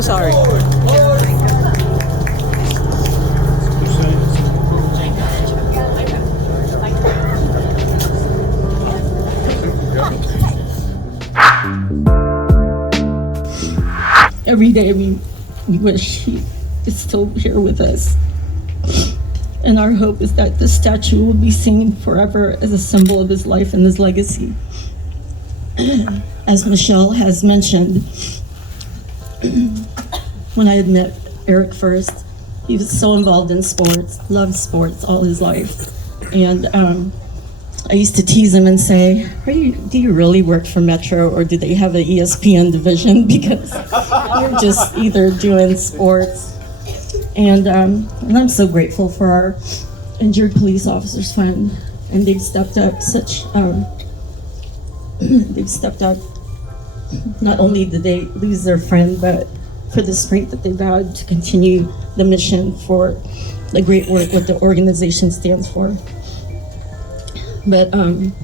so sorry. Every day we wish he is still here with us. And our hope is that the statue will be seen forever as a symbol of his life and his legacy. As Michelle has mentioned, when I had met Erik first, he was so involved in sports, loved sports all his life. And I used to tease him and say, do you really work for Metro, or do they have an ESPN division? Because you're just either doing sports. And I'm so grateful for our Injured Police Officers Fund. And they've stepped up not only did they lose their friend, but for the strength that they've had to continue the mission for the great work what the organization stands for. But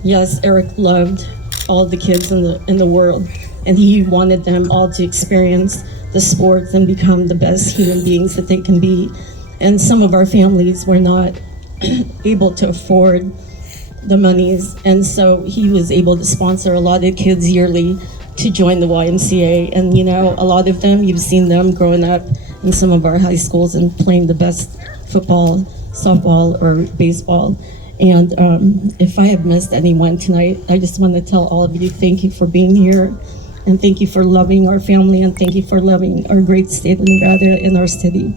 yes, Erik loved all the kids in the world, and he wanted them all to experience the sports and become the best human beings that they can be. And some of our families were not able to afford the monies, and so he was able to sponsor a lot of kids yearly to join the YMCA. And you know, a lot of them, you've seen them growing up in some of our high schools and playing the best football, softball, or baseball. And if I have missed anyone tonight, I just want to tell all of you, thank you for being here, and thank you for loving our family, and thank you for loving our great state of Nevada and our city.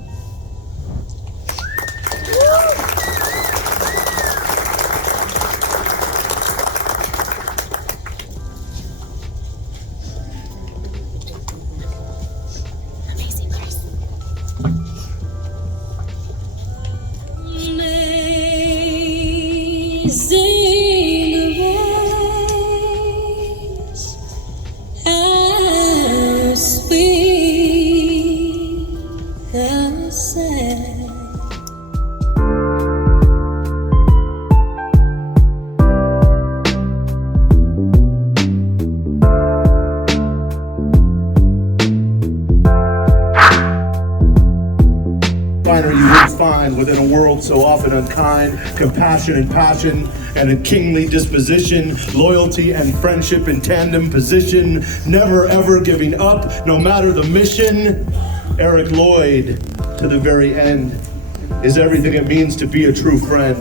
You would find within a world so often unkind, compassion and passion, and a kingly disposition, loyalty and friendship in tandem position, never ever giving up, no matter the mission. Erik Lloyd, to the very end, is everything it means to be a true friend.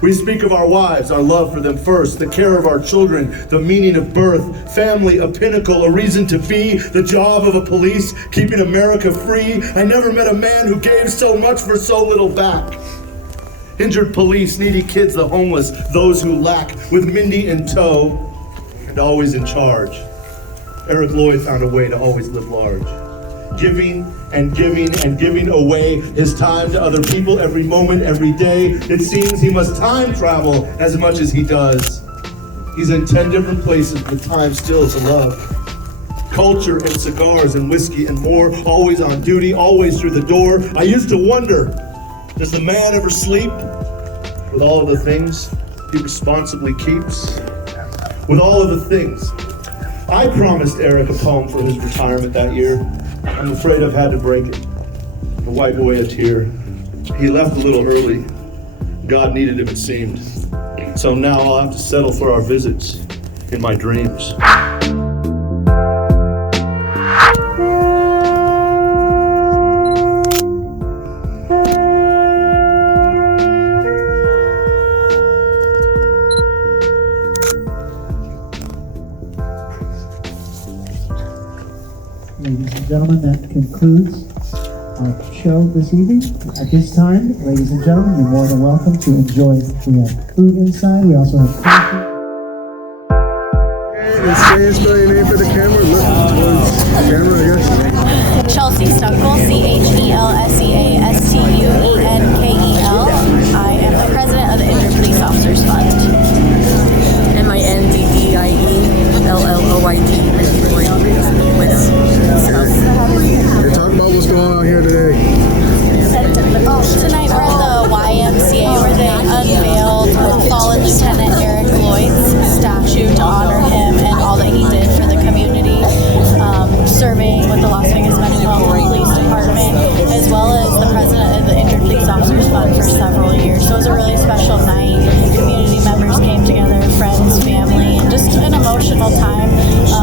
We speak of our wives, our love for them first, the care of our children, the meaning of birth, family, a pinnacle, a reason to be, the job of a police, keeping America free. I never met a man who gave so much for so little back. Injured police, needy kids, the homeless, those who lack, with Minddie in tow and always in charge. Erik Lloyd found a way to always live large. Giving and giving and giving away his time to other people every moment, every day. It seems he must time travel as much as he does. He's in 10 different places, but time still is a love. Culture and cigars and whiskey and more, always on duty, always through the door. I used to wonder, does the man ever sleep? With all of the things he responsibly keeps? With all of the things. I promised Erik a poem for his retirement that year. I'm afraid I've had to break it, to wipe away a tear. He left a little early. God needed him, it seemed. So now I'll have to settle for our visits in my dreams. Ladies and gentlemen, that concludes our show this evening. At this time, ladies and gentlemen, you're more than welcome to enjoy. We have food inside. We also have coffee. And say and spell your name for the camera. Look towards the camera, I guess. Chelsea Stunkel, CHELSEASTUENKEL. I am the president of the Injured Police Officers Fund. And my NDDIELLOYD. You're talking about what's going on here today. Tonight we're at the YMCA where they unveiled fallen Lieutenant Erik Lloyd's statue to honor him and all that he did for the community, serving with the Las Vegas Metro Police Department, as well as the president of the Injured Police Officers Fund for several years. So it was a really special night. Community members came together, friends, family, and just an emotional time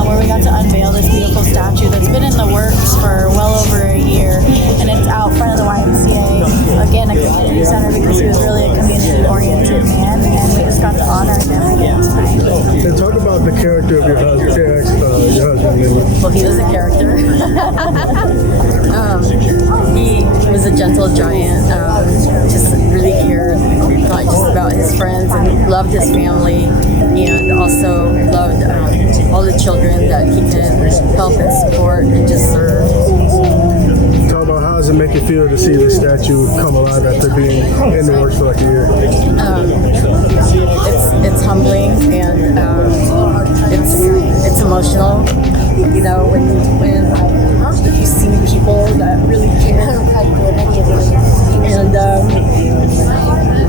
where we got to unveil this beautiful statue that's been in the works for well over a year, and it's out front of the YMCA, again, a community center, because he was really a community-oriented man, and we just got to honor him again tonight. And talk about the character of your husband, your husband. Well, he was a character. He was a gentle giant. Just really cared not just about his friends, and loved his family, and also loved all the children that he can help and support and just serve. Talk about how does it make you feel to see the statue come alive after being in the works for like a year? It's humbling, and it's emotional. You know, when you see people that really care,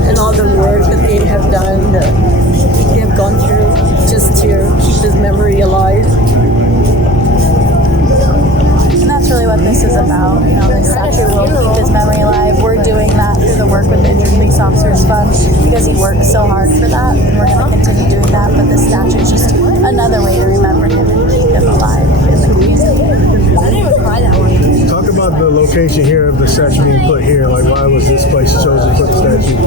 and all the work that they have done, that they have gone through, just to keep his memory alive. And that's really what this is about. You know, the statue will keep his memory alive. We're doing that through the work with the Injured Police Officers Fund, because he worked so hard for that, and we're going to continue doing that. But this statue is just another way to remember him and keep him alive in the community. I didn't even cry that one. Talk about the location here of the statue being put here. Like, why was this place chosen for the statue?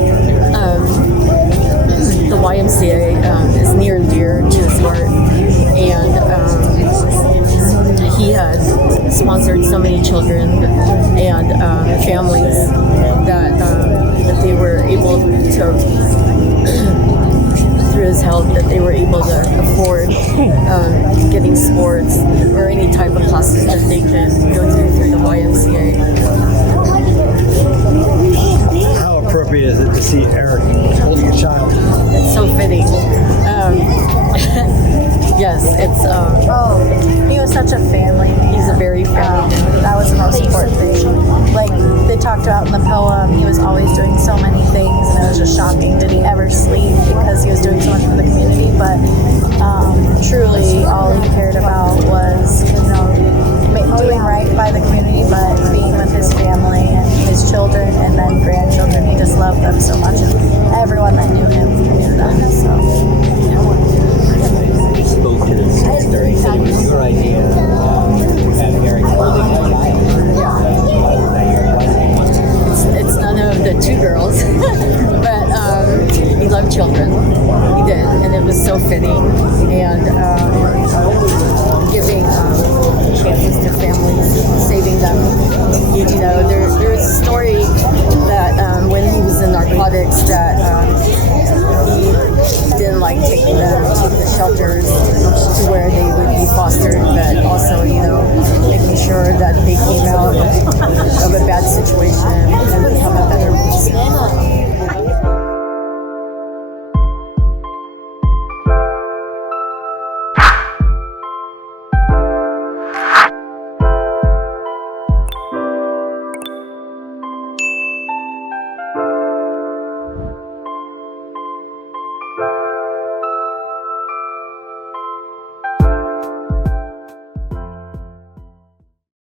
The YMCA is near and dear to his heart, and he had sponsored so many children and families that they were able to, through his help, that they were able to afford getting sports or any type of classes that they can go through the YMCA. How appropriate is it to see Erik holding a child? It's so fitting. Yes, it's. He was such a family man. He's a very family man. That was the most important thing. Like they talked about in the poem, he was always doing so many things, and it was just shocking. Did he ever sleep because he was doing so much for the community? But truly, all he cared about was, doing right by the community, but being with his family and his children and then grandchildren. He just loved them so much, and everyone that knew him knew that. So. Spoke to this story. So it was your idea of having Erik holding a child. It's none of the two girls, but he loved children. He did, and it was so fitting, and giving chances to families, saving them. There's a story that when he was in narcotics, that he didn't like taking them to the shelters to where they would be fostered, but also, making sure that they came out of a bad situation and become a better person. Bye.